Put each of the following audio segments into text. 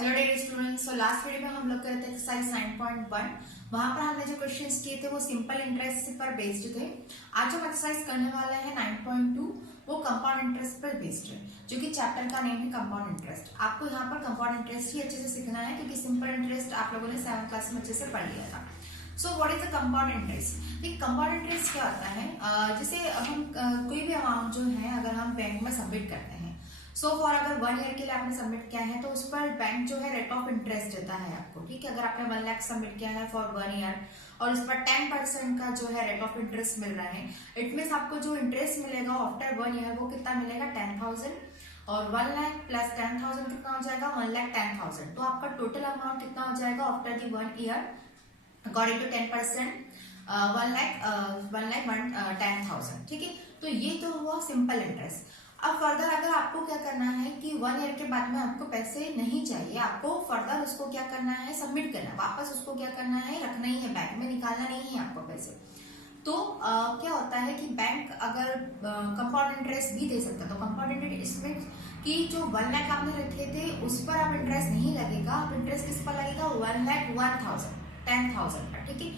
Hello dear students. So last video में हम लोग कर रहे थे एक्सरसाइज 9.1। वहां पर हमने जो क्वेश्चंस किए थे वो सिंपल इंटरेस्ट पर बेस्ड थे। आज हम एक्सरसाइज करने वाले हैं 9.2, वो कंपाउंड इंटरेस्ट पर बेस्ड है, जो कि चैप्टर का नेम है कंपाउंड इंटरेस्ट। आपको यहाँ पर कंपाउंड इंटरेस्ट ही अच्छे से सीखना है, क्योंकि सिंपल इंटरेस्ट आप लोगों ने 7th क्लास में अच्छे से पढ़ लिया था। So what is the compound interest? Compound interest क्या होता है? जैसे हम कोई भी अमाउंट जो है अगर हम बैंक में सबमिट करते हैं, सो फॉर अगर 1 ईयर के लिए आपने सबमिट किया है तो उस पर बैंक जो है रेट ऑफ इंटरेस्ट देता है आपको। ठीक है, अगर आपने 1 लाख सबमिट किया है फॉर 1 ईयर और उस पर 10% का जो है रेट ऑफ इंटरेस्ट मिल रहा है, इट मीन्स आपको जो इंटरेस्ट मिलेगा आफ्टर 1 ईयर वो कितना मिलेगा? 10,000। और 1 लाख प्लस 10,000 कितना हो जाएगा? 1,10,000। तो आपका टोटल अमाउंट कितना हो जाएगा after the 1 year according to 10%? 1,10,000। ठीक है, तो ये तो हुआ सिंपल इंटरेस्ट। अब फर्दर अगर आपको क्या करना है कि 1 ईयर के बाद में आपको पैसे नहीं चाहिए, आपको फर्दर उसको क्या करना है? सबमिट करना है वापस। उसको क्या करना है? रखना ही है, बैंक में निकालना नहीं है आपको पैसे। तो क्या होता है कि बैंक अगर कंपाउंड इंटरेस्ट भी दे सकता है, तो कंपाउंड इंटरेस्ट इसमें कि जो 1 लाख आपने रखे थे उस पर अब इंटरेस्ट नहीं लगेगा। अब इंटरेस्ट किस पर लगेगा? 1,01,000 10,000 पर। ठीक है,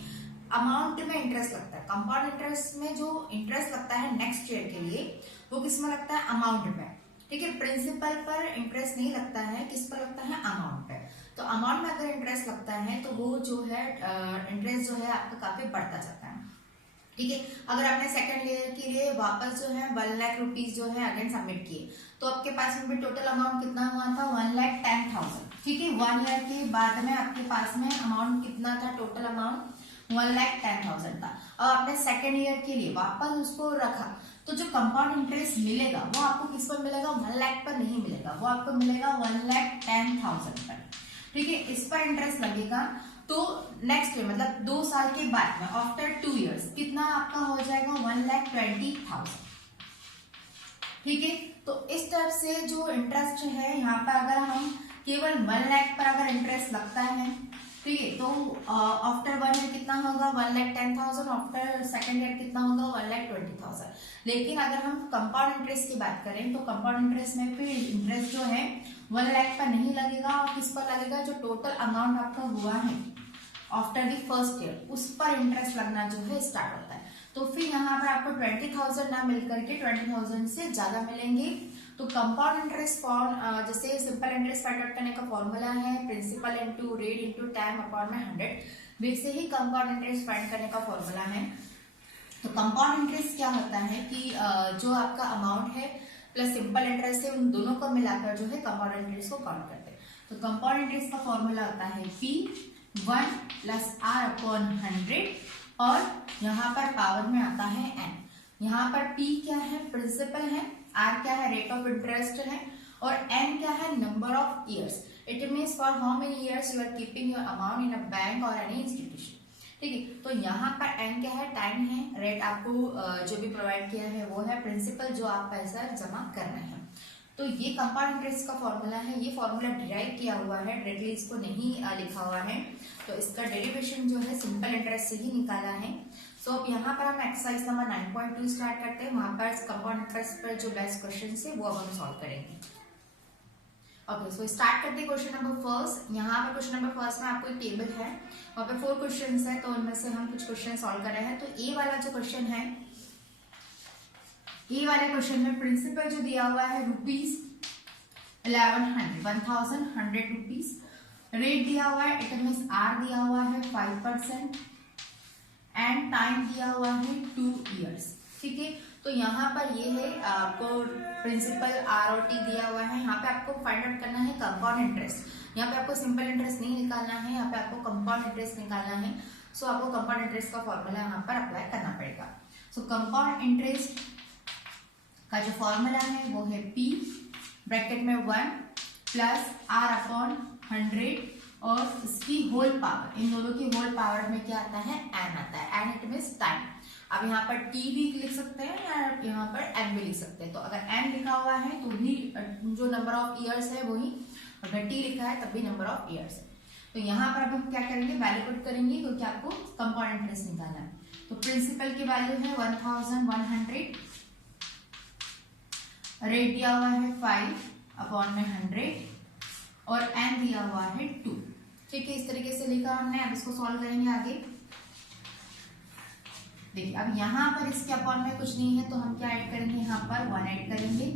अमाउंट में इंटरेस्ट लगता है। कंपाउंड इंटरेस्ट में जो इंटरेस्ट लगता है नेक्स्ट ईयर के लिए वो किस में लगता है? अमाउंट में। ठीक है, प्रिंसिपल पर इंटरेस्ट नहीं लगता है, किस पर लगता है? अमाउंट पे। तो अमाउंट में अगर इंटरेस्ट लगता है तो वो जो है इंटरेस्ट जो है आपका काफी बढ़ता जाता है। ठीक है, अगर आपने सेकंड ईयर के लिए वापस जो है 1 लाख रुपीज जो है अगेन सबमिट किए, तो आपके पास में भी टोटल अमाउंट कितना हुआ था? 1,10,000। ठीक है, 1 ईयर के बाद में आपके पास में अमाउंट कितना था? टोटल अमाउंट 1,10,000 था। अब आपने सेकंड ईयर के लिए वापस उसको रखा, तो जो कंपाउंड इंटरेस्ट मिलेगा वो आपको किस पर मिलेगा? 1 लाख पर नहीं मिलेगा, वो आपको मिलेगा 1,10,000 पर। ठीक है, इस पर इंटरेस्ट लगेगा। तो नेक्स्ट ईयर मतलब 2 साल के बाद में आफ्टर 2 इयर्स कितना आपका हो जाएगा? 1,20,000। ठीक है, तो इस टाइप से जो इंटरेस्ट है यहाँ पर अगर हम केवल 1 लाख पर अगर इंटरेस्ट लगता है, ठीक है, तो आफ्टर 1 ईयर कितना होगा? 1,10,000। आफ्टर सेकंड ईयर कितना होगा? 1,20,000। लेकिन अगर हम कंपाउंड इंटरेस्ट की बात करें तो कंपाउंड इंटरेस्ट में भी इंटरेस्ट जो है 1 लाख पर नहीं लगेगा, और किस पर लगेगा? जो टोटल अमाउंट आपका हुआ है आफ्टर द फर्स्ट ईयर उस पर इंटरेस्ट लगना जो है स्टार्ट होता है। तो फिर यहाँ पर आपको 20,000 ना मिलकर के 20,000 से ज्यादा मिलेंगे। तो कंपाउंड इंटरेस्ट फॉर्म जैसे सिंपल इंटरेस्ट फाइंड आउट करने का फॉर्मूला है principal into rate into time upon में 100, वैसे ही कंपाउंड इंटरेस्ट फाइंड करने का फॉर्मूला है। तो कंपाउंड इंटरेस्ट क्या होता है कि जो आपका अमाउंट है प्लस सिंपल इंटरेस्ट है, उन दोनों को मिलाकर जो है कंपाउंड इंटरेस्ट को काउंट करते हैं। तो कंपाउंड इंटरेस्ट का फॉर्मूला होता है P1 प्लस R अपॉन 100, और यहाँ पर पावर में आता है n। यहाँ पर P क्या है? प्रिंसिपल है, R क्या है? रेट ऑफ इंटरेस्ट है, और n क्या है? Number of years. It means for how many years you are keeping your amount in a bank और एनी इंस्टीट्यूशन। ठीक है, तो यहाँ पर n क्या है? टाइम है, रेट आपको जो भी प्रोवाइड किया है वो है, प्रिंसिपल जो आप पैसा जमा कर रहे हैं। तो ये कंपाउंड इंटरेस्ट का फॉर्मूला है। ये फॉर्मूला डिराइव किया हुआ है, डायरेक्टली इसको नहीं लिखा हुआ है, तो इसका डेरिवेशन जो है सिंपल इंटरेस्ट से ही निकाला है। सो अब यहाँ पर हम एक्सरसाइज नंबर 9.2 स्टार्ट करते हैं। वहां पर कंपाउंड इंटरेस्ट पर जो बेस्ट क्वेश्चन है वो अब हम सॉल्व करेंगे। ओके, सो स्टार्ट करते हैं क्वेश्चन नंबर फर्स्ट। यहाँ पर क्वेश्चन नंबर फर्स्ट में आपको एक टेबल है, वहाँ पे 4 क्वेश्चन है, तो उनमें से हम कुछ क्वेश्चन सॉल्व कर रहे हैं। तो ए वाला जो क्वेश्चन है, ए वाले क्वेश्चन में प्रिंसिपल जो दिया हुआ है ₹1,100 रुपीज, रेट दिया हुआ है, इट मीन्स आर दिया हुआ है 5%, एंड टाइम दिया हुआ है 2 इयर्स। ठीक है, तो यहाँ पर ये है आपको प्रिंसिपल आर और टी दिया हुआ है। यहाँ पे आपको फाइंड आउट करना है कंपाउंड इंटरेस्ट। यहाँ पे आपको सिंपल इंटरेस्ट नहीं निकालना है, यहाँ पे आपको कंपाउंड इंटरेस्ट निकालना है। सो आपको कंपाउंड इंटरेस्ट का फॉर्मूला यहाँ पर अप्लाई करना पड़ेगा। सो कंपाउंड इंटरेस्ट का जो फॉर्मूला है वो है P ब्रैकेट में 1 प्लस R अपॉन 100 और इसकी होल पावर, इन दोनों की होल पावर में क्या आता है? n आता है। n it means time. अब यहाँ पर t भी लिख सकते हैं या यहाँ पर n भी लिख सकते हैं। तो अगर n लिखा हुआ है तो भी जो नंबर ऑफ ईयर्स है वही, अगर t लिखा है तब भी नंबर ऑफ ईयर्स है। तो यहाँ पर अब हम क्या करेंगे? वैल्यू पुट करेंगे, क्योंकि आपको कंपाउंड इंटरेस्ट निकालना है। तो प्रिंसिपल की वैल्यू है 1,100, रेट दिया हुआ है 5 अपॉन में 100, और n दिया हुआ है 2। ठीक है, इस तरीके से लिखा हमने। अब इसको सॉल्व करेंगे आगे। देखिए अब यहाँ पर इसके अपॉन में कुछ नहीं है तो हम क्या ऐड करेंगे, यहाँ पर 1 ऐड करेंगे।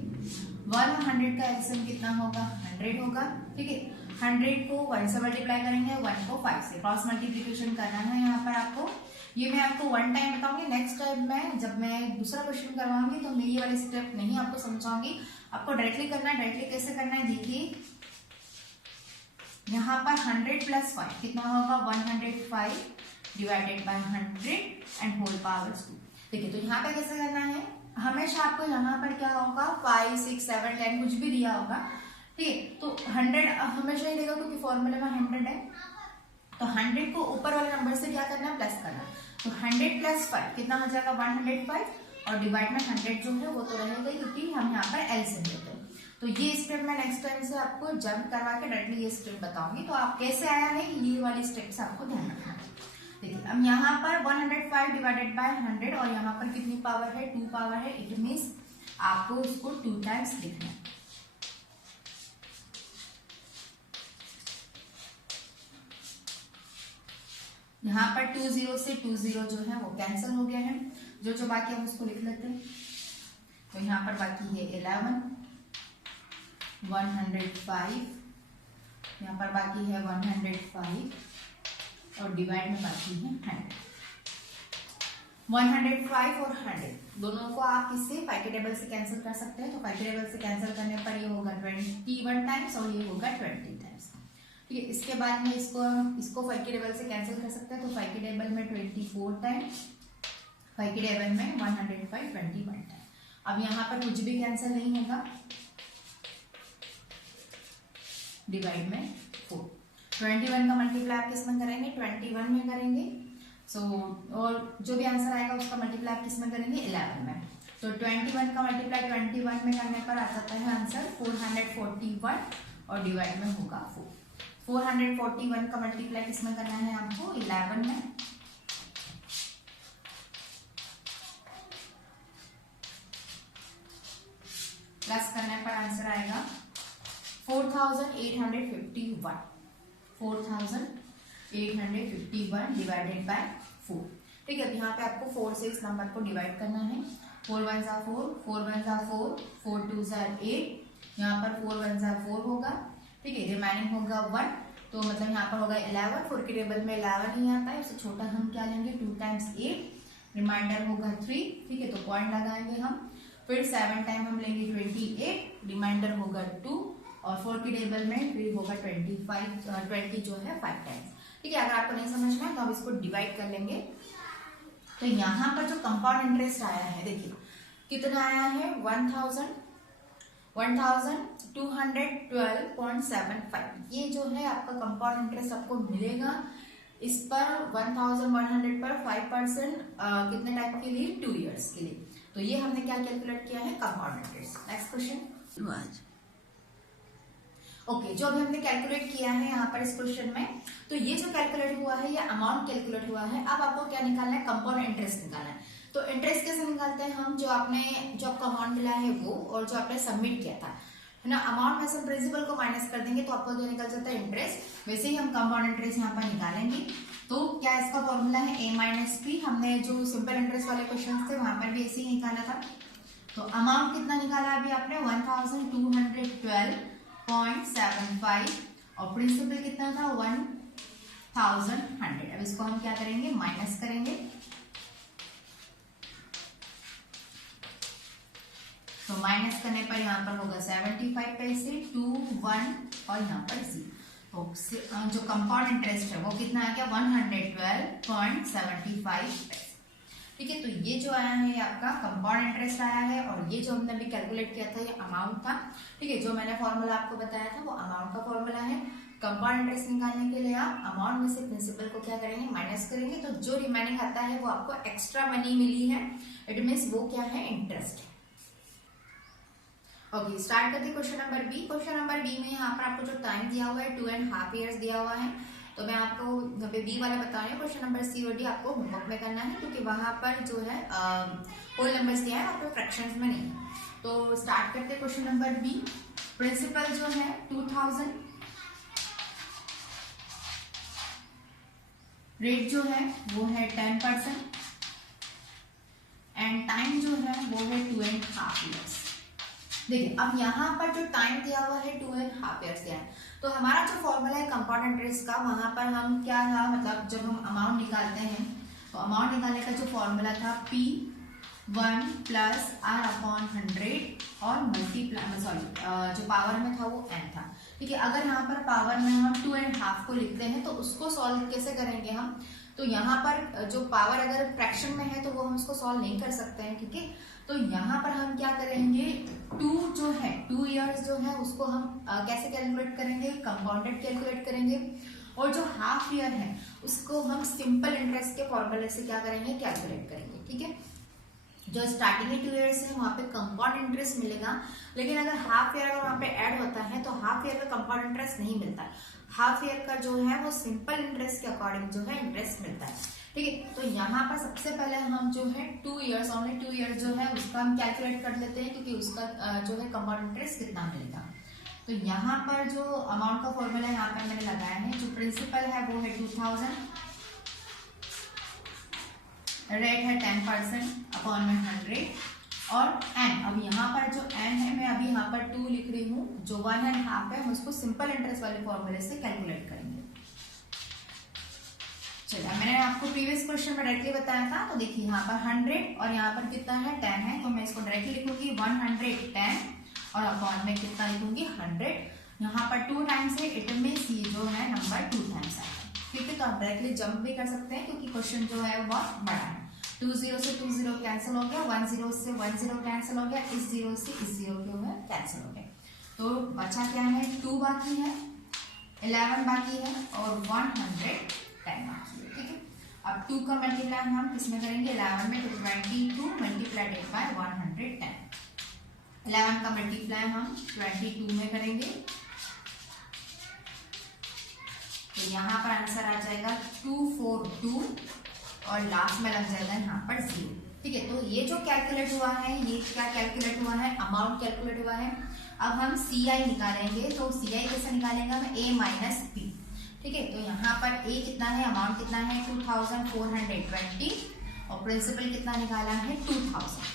100 का एलसीएम कितना होगा, 100 होगा। ठीक है, 100 को 1 से मल्टीप्लाई करेंगे, 1 को 5 से क्रॉस मल्टीप्लीकेशन करना है यहाँ पर आपको। ये मैं आपको वन टाइम बताऊंगी, नेक्स्ट टाइम मैं जब मैं दूसरा क्वेश्चन करवाऊंगी तो मैं ये वाली स्टेप नहीं आपको समझाऊंगी, आपको डायरेक्टली करना है। डायरेक्टली कैसे करना है देखिए, यहाँ पर 100 प्लस 5 कितना होगा, 105 divided by 100 and whole power 2। देखिए तो यहाँ पे कैसे करना है, हमेशा आपको यहाँ पर क्या होगा 5, 6, 7, 10 कुछ भी दिया होगा। ठीक है, तो 100 हमेशा ही देगा क्योंकि फॉर्मूले में 100 है। तो 100 को ऊपर वाले नंबर से क्या करना है, प्लस करना है। तो 100 प्लस 5 कितना हो जाएगा, 105 और डिवाइड में 100 जो है वो तो रहेगा क्योंकि हम यहाँ पर एलसीएम लेते हैं। तो ये स्टेप मैं नेक्स्ट टाइम से आपको जब करवा के डायरेक्टली ये स्टेप बताऊंगी। तो आप कैसे आया है ये वाली स्टेप से आपको ध्यान रखना है। देखिए अब यहाँ पर 105 डिवाइडेड बाय 100 और यहाँ पर कितनी पावर है, 2 पावर है। इट मीन्स आपको इसको 2 टाइम्स लिखना है। यहाँ पर 2 0 से 2 0 जो है वो कैंसिल हो गया है। जो बाकी हम उसको लिख लेते हैं। तो यहाँ पर बाकी है 11, 105, यहाँ पर बाकी है 105 और डिवाइड में बाकी है 100। 105 और 100 दोनों को आप इससे 5 के टेबल से कैंसिल कर सकते हैं। तो 5 के टेबल से कैंसिल करने पर ये होगा 21 टाइम्स और ये होगा 20 टाइम्स। ठीक है, इसके बाद में इसको 5 के टेबल से कैंसिल कर सकते हैं। तो 5 के टेबल में 24 टाइम्स, 5 के टेबल में 105 21 टाइम। अब यहाँ पर कुछ भी कैंसिल नहीं होगा, डिवाइड में 4। 21 का मल्टीप्लाई आप किस में करेंगे, 21 में करेंगे। और जो भी आंसर आएगा उसका मल्टीप्लाई आप किस में करेंगे, 11 में। तो 21 का मल्टीप्लाई 21 में करने पर आ जाता है आंसर 441 और डिवाइड में होगा 4। 441 का मल्टीप्लाई किस में करना है आपको, 11 में। प्लस करने पर आंसर आएगा 4851। 4851 डिवाइडेड बाय 4। ठीक है, यहाँ पे आपको 4 से इस नंबर को डिवाइड करना है। 4 1 जा 4, 4 1 जा 4, 4 2 जा 8, यहाँ पर 4 1 जा 4 होगा। ठीक है, रिमाइनिंग होगा 1, तो मतलब यहाँ पर होगा 11। 4 के टेबल में 11 नहीं आता है, उससे छोटा हम क्या लेंगे, 2 टाइम्स 8, रिमाइंडर होगा 3। ठीक है, तो पॉइंट लगाएंगे हम। फिर 7 टाइम हम लेंगे 28, रिमाइंडर होगा 2 और 4 की टेबल में फिर होगा 20 जो है 5 टाइम्स। ठीक है, अगर आपको नहीं समझना है तो आप इसको डिवाइड कर लेंगे। तो यहाँ पर जो कंपाउंड इंटरेस्ट आया है देखिए कितना आया है, 1212.75। ये जो है आपका कंपाउंड इंटरेस्ट आपको मिलेगा। इस पर 1100 पर 5% कितने टाइप के लिए, 2 ईयर्स के लिए। तो ये हमने क्या कैलकुलेट किया है, compound interest. Next question. Okay, जो अभी हमने कैलकुलेट किया है यहाँ पर इस क्वेश्चन में, तो ये जो कैलकुलेट हुआ है ये अमाउंट कैलकुलेट हुआ है। अब आपको क्या निकालना है, कंपाउंड इंटरेस्ट निकालना है। तो इंटरेस्ट कैसे निकालते हैं हम, जो आपका अमाउंट मिला है वो और जो आपने सबमिट किया था, है ना। अमाउंट में से प्रिंसिपल को माइनस कर देंगे तो आपको जो निकल जाता है इंटरेस्ट। वैसे ही हम कंपाउंड इंटरेस्ट यहाँ पर निकालेंगे। तो क्या इसका फॉर्मूला है, a माइनस पी। हमने जो सिंपल इंटरेस्ट वाले क्वेश्चन थे वहां पर भी ऐसे ही निकाला था। तो अमाउंट कितना निकाला अभी आपने, 1212.75 और प्रिंसिपल कितना था, 1100। अब इसको हम क्या करेंगे, माइनस करेंगे। तो माइनस करने पर यहाँ पर होगा 75 पैसे, 2 1 और यहाँ पर 0। तो जो कंपाउंड इंटरेस्ट है वो कितना आ गया, 112.75 पैसे। ठीक है, तो ये जो आया है ये आपका कंपाउंड इंटरेस्ट आया है। और ये जो हमने अभी कैलकुलेट किया था ये अमाउंट था। ठीक है, जो मैंने फॉर्मूला आपको बताया था वो अमाउंट का फॉर्मूला है। कंपाउंड इंटरेस्ट निकालने के लिए आप अमाउंट में से प्रिंसिपल को क्या करेंगे, माइनस करेंगे। तो जो रिमेनिंग आता है वो आपको एक्स्ट्रा मनी मिली है, इट मीन्स वो क्या है, इंटरेस्ट। ओके, स्टार्ट करते question number B. Question number B में यहाँ पर आपको जो टाइम दिया हुआ है 2.5 ईयर्स दिया हुआ है। तो मैं आपको यहाँ पे बी वाला बता रही हूँ। क्वेश्चन नंबर सी और डी आपको होमवर्क में करना है क्योंकि वहां पर जो है होल नंबर्स दिया है, आपको फ्रैक्शंस में नहीं। तो स्टार्ट करते क्वेश्चन नंबर बी। प्रिंसिपल जो है 2000, रेट जो है वो है 10% एंड टाइम जो है वो है 2.5 ईयर्स। देखिए अब यहाँ पर जो टाइम दिया हुआ है 2.5 ईयर्स दिया है, तो हमारा जो फॉर्मूला है कंपाउंड इंटरेस्ट का, वहां पर हम क्या था, मतलब जब हम अमाउंट निकालते हैं तो अमाउंट निकालने का जो फॉर्मूला था P1 प्लस R अपॉन 100 और मल्टीप्लाई, सॉरी जो पावर में था वो n था। ठीक है, अगर यहाँ पर पावर में हम 2.5 को लिखते हैं तो उसको सॉल्व कैसे करेंगे हम, तो यहाँ पर जो पावर अगर फ्रैक्शन में है तो वो हम उसको सॉल्व नहीं कर सकते हैं। ठीक है, तो यहाँ पर हम क्या करेंगे, 2 जो है 2 इयर्स जो है उसको हम कैसे कैलकुलेट करेंगे, कंपाउंडेड कैलकुलेट करेंगे, और जो हाफ ईयर है उसको हम सिंपल इंटरेस्ट के फॉर्मूले से क्या करेंगे, कैलकुलेट करेंगे। ठीक है, जो स्टार्टिंग के 2 इयर्स है वहां पे कंपाउंड इंटरेस्ट मिलेगा, लेकिन अगर हाफ ईयर वहां पे ऐड होता है तो हाफ ईयर का कंपाउंड इंटरेस्ट नहीं मिलता, हाफ ईयर का जो है वो सिंपल इंटरेस्ट के अकॉर्डिंग जो है इंटरेस्ट मिलता है। ठीक है, तो यहाँ पर सबसे पहले हम जो है 2 इयर्स, ओनली 2 इयर्स जो है उसका हम कैलकुलेट कर लेते हैं, क्योंकि उसका जो है कंपाउंड इंटरेस्ट कितना मिलेगा। तो यहाँ पर जो अमाउंट का फॉर्मूला यहाँ पर मैंने लगाया है, जो प्रिंसिपल है वो है 2000, रेट है 10% अपॉन में 100 और n, अब यहाँ पर जो n है मैं अभी यहाँ पर 2 लिख रही हूँ, जो 1.5 है हम उसको सिंपल इंटरेस्ट वाले फॉर्मूले से कैलकुलेट करेंगे। चलिए, मैंने आपको प्रीवियस क्वेश्चन में डायरेक्टली बताया था, तो देखिए यहाँ पर 100 और यहाँ पर कितना है 10 है, तो मैं इसको डायरेक्टली लिखूंगी 110 और अपॉन में कितना लिखूंगी 100, यहाँ पर 2 टाइम्स है, इट मींस ये जो है नंबर 2 टाइम्स आएगा। ठीक है, तो आप डायरेक्टली जंप भी कर सकते हैं क्योंकि क्वेश्चन जो है बहुत बड़ा है। 2 0 से 2 0 कैंसिल हो गया, 1 0 से 1 0 कैंसिल हो गया, इस 0 से इस 0 जो है कैंसिल हो गया, तो बचा क्या है 2 बाकी है, 11 बाकी है और 110 बाकी है। ठीक है, अब 2 का मल्टीप्लाई हम किसमें करेंगे, 11 में, तो 22 मल्टीप्लाइड बाय 110, 11 का मल्टीप्लाई हम 22 में करेंगे, तो यहाँ पर आंसर आ जाएगा 242 और लास्ट में लग जाएगा यहाँ पर 0। ठीक है, तो ये जो कैलकुलेट हुआ है, ये क्या कैलकुलेट हुआ है, अमाउंट कैलकुलेट हुआ है। अब हम CI निकालेंगे, तो CI कैसे निकालेंगे, हम A माइनस P। ठीक है, तो यहाँ पर A कितना है, अमाउंट कितना है 2420 और प्रिंसिपल कितना निकाला है 2000,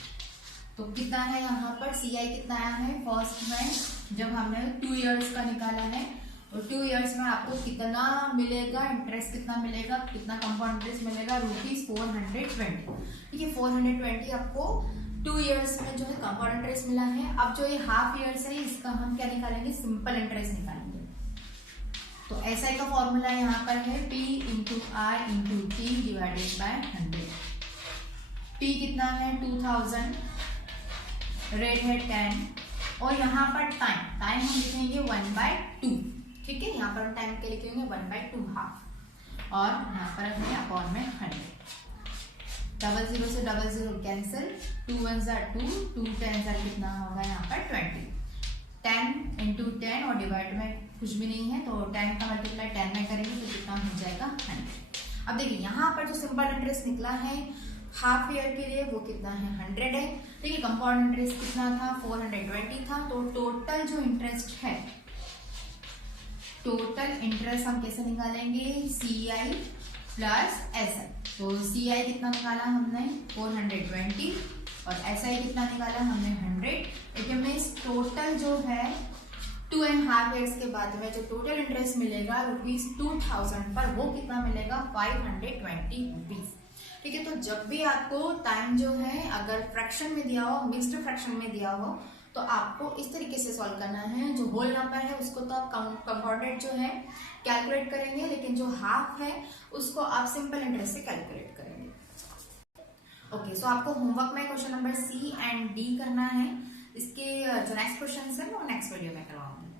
तो कितना है यहाँ पर CI कितना आया है, फर्स्ट में जब हमने 2 इयर्स का निकाला है, और 2 इयर्स में आपको कितना मिलेगा, इंटरेस्ट कितना मिलेगा, कितना कंपाउंड इंटरेस्ट मिलेगा, ₹420। ठीक है, 420 आपको 2 इयर्स में जो है कंपाउंड इंटरेस्ट मिला है। अब जो ये हाफ इयर्स है इसका हम क्या निकालेंगे, सिंपल इंटरेस्ट निकालेंगे। तो SI का फॉर्मूला यहाँ पर है P into I into T divided by 100। P कितना है 2000, रेट है 10 और यहाँ पर टाइम हम लिखेंगे 1/2। ठीक है, यहाँ पर हम टाइम के लिखेंगे 1/2 हाफ और यहाँ पर हमें अपॉन में 100, 00 से 00 कैंसिल, 2 1 2, 2 10 कितना होगा यहाँ पर 20, 10 इंटू 10 और डिवाइड में कुछ भी नहीं है, तो 10 का मल्टीप्लाई 10 में करेंगे तो कितना हो जाएगा 100। अब देखिए यहाँ पर जो सिंपल इंटरेस्ट निकला है हाफ ईयर के लिए वो कितना है 100 है। ठीक है, कंपाउंड इंटरेस्ट कितना था 420 था, तो टोटल जो इंटरेस्ट है, टोटल इंटरेस्ट हम कैसे निकालेंगे, CI प्लस SI। तो CI कितना निकाला हमने 420 और SI कितना निकाला हमने 100। इट मींस टोटल जो है 2.5 इयर्स के बाद में जो टोटल इंटरेस्ट मिलेगा ₹2000 पर, वो कितना मिलेगा 520 रुपीज। ठीक है, तो जब भी आपको टाइम जो है अगर फ्रैक्शन में दिया हो, मिक्स्ड फ्रैक्शन में दिया हो, तो आपको इस तरीके से सॉल्व करना है। जो होल नंबर है उसको तो आप कंपाउंडेड जो है कैलकुलेट करेंगे, लेकिन जो हाफ है उसको आप सिंपल इंटरेस्ट से कैलकुलेट करेंगे। ओके, सो आपको होमवर्क में question number C and D करना है। इसके जो नेक्स्ट क्वेश्चन है वो नेक्स्ट वीडियो में करवाऊंगी।